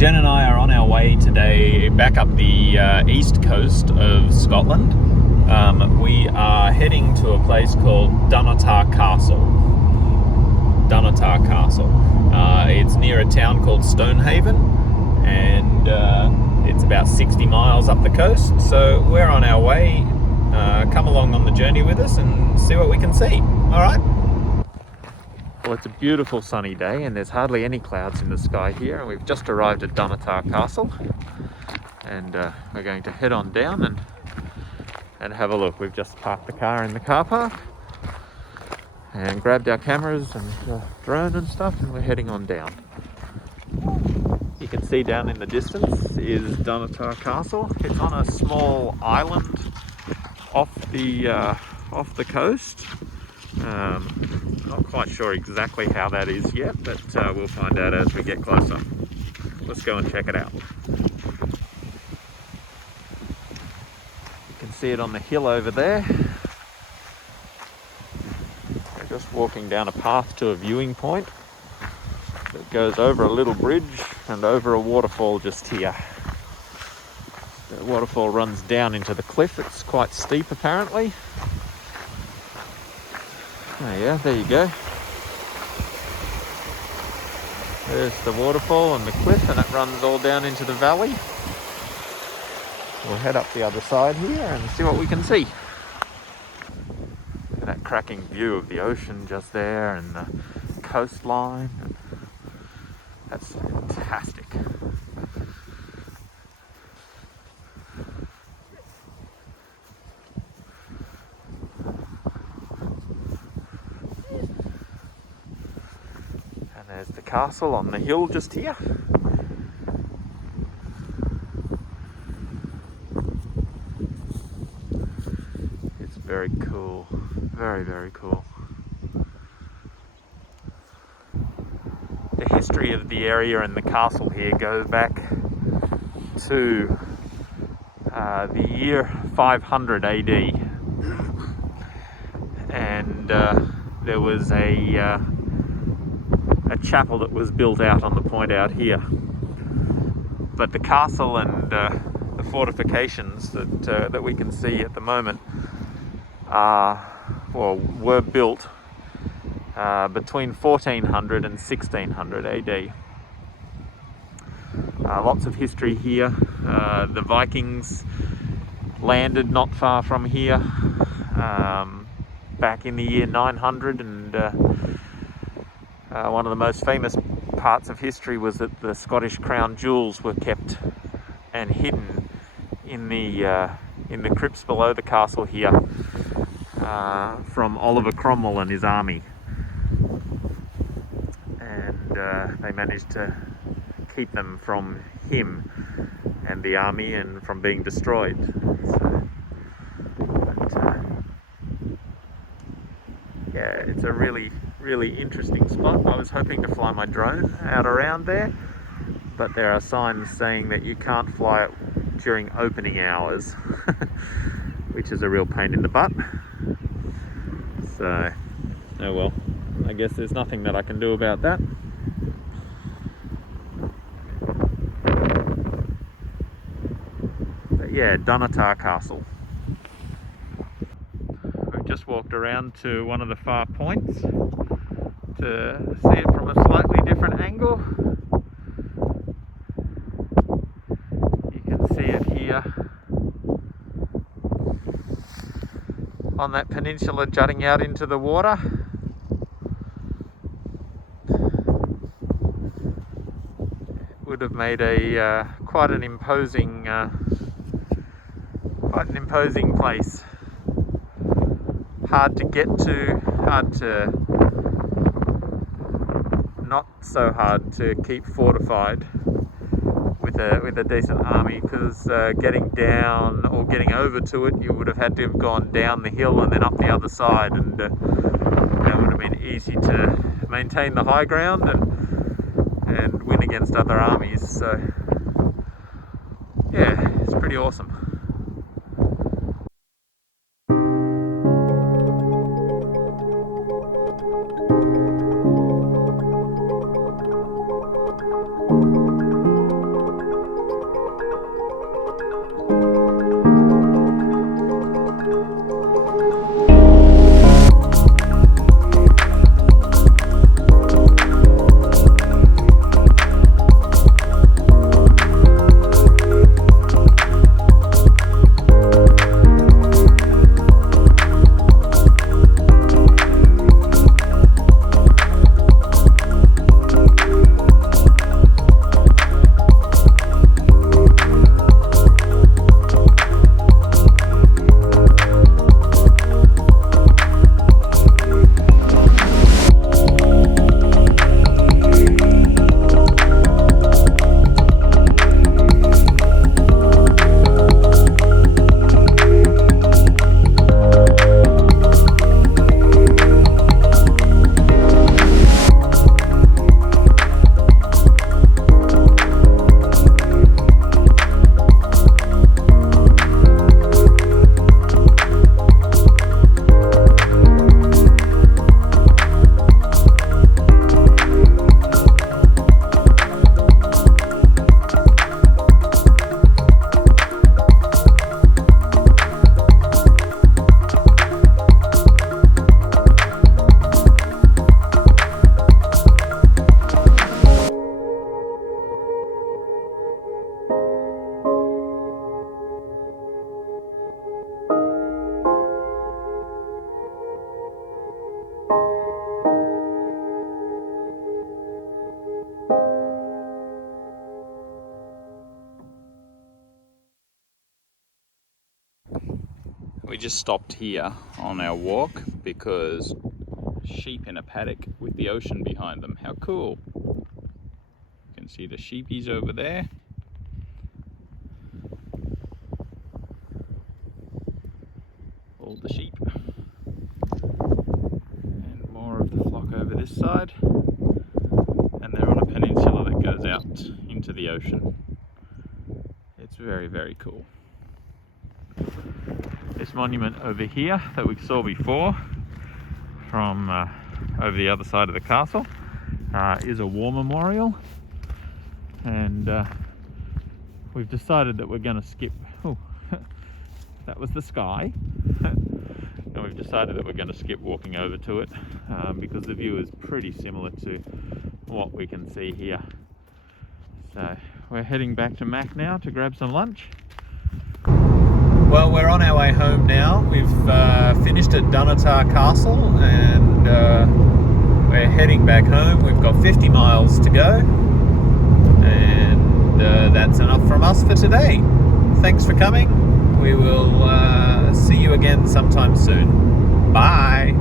Jen and I are on our way today back up the east coast of Scotland. We are heading to a place called Dunnottar Castle. Dunnottar Castle. It's near a town called Stonehaven, and it's about 60 miles up the coast. So we're on our way. Come along on the journey with us and see what we can see. All right? Well, it's a beautiful sunny day and there's hardly any clouds in the sky here, and we've just arrived at Dunnottar Castle, and we're going to head on down and have a look. We've just parked the car in the car park and grabbed our cameras and drone and stuff, and we're heading on down. You can see down in the distance is Dunnottar Castle. It's on a small island off the coast. Not quite sure exactly how that is yet, but we'll find out as we get closer. Let's go and check it out. You can see it on the hill over there. We're just walking down a path to a viewing point that goes over a little bridge and over a waterfall just here. The waterfall runs down into the cliff. It's quite steep apparently. Oh yeah, there you go. There's the waterfall and the cliff, and it runs all down into the valley. We'll head up the other side here and see what we can see. Look at that cracking view of the ocean just there and the coastline. That's fantastic. There's the castle on the hill just here. It's very cool. Very, very cool. The history of the area and the castle here goes back to the year 500 AD. And there was a chapel that was built out on the point out here, but the castle and the fortifications that we can see at the moment were built between 1400 and 1600 AD. Lots of history here. The Vikings landed not far from here back in the year 900, and one of the most famous parts of history was that the Scottish crown jewels were kept and hidden in the crypts below the castle here from Oliver Cromwell and his army, and they managed to keep them from him and the army and from being destroyed. Yeah, it's a really interesting spot. I was hoping to fly my drone out around there, but there are signs saying that you can't fly it during opening hours, which is a real pain in the butt. So, oh well, I guess there's nothing that I can do about that. But yeah, Dunnottar Castle. Just walked around to one of the far points to see it from a slightly different angle. You can see it here on that peninsula jutting out into the water. It would have made a quite an imposing place. Hard to get to, not so hard to keep fortified with a decent army, because getting down or getting over to it, you would have had to have gone down the hill and then up the other side, and that would have been easy to maintain the high ground and win against other armies. So yeah, it's pretty awesome. We just stopped here on our walk because sheep in a paddock with the ocean behind them. How cool! You can see the sheepies over there. All the sheep. And more of the flock over this side. And they're on a peninsula that goes out into the ocean. It's very, very cool. This monument over here that we saw before from over the other side of the castle is a war memorial, and we've decided that we're going to skip. Oh, that was the sky. And we've decided that we're going to skip walking over to it because the view is pretty similar to what we can see here. So we're heading back to Mac now to grab some lunch. Well, we're on our way home now. We've finished at Dunnottar Castle and we're heading back home. We've got 50 miles to go, and that's enough from us for today. Thanks for coming. We will see you again sometime soon. Bye.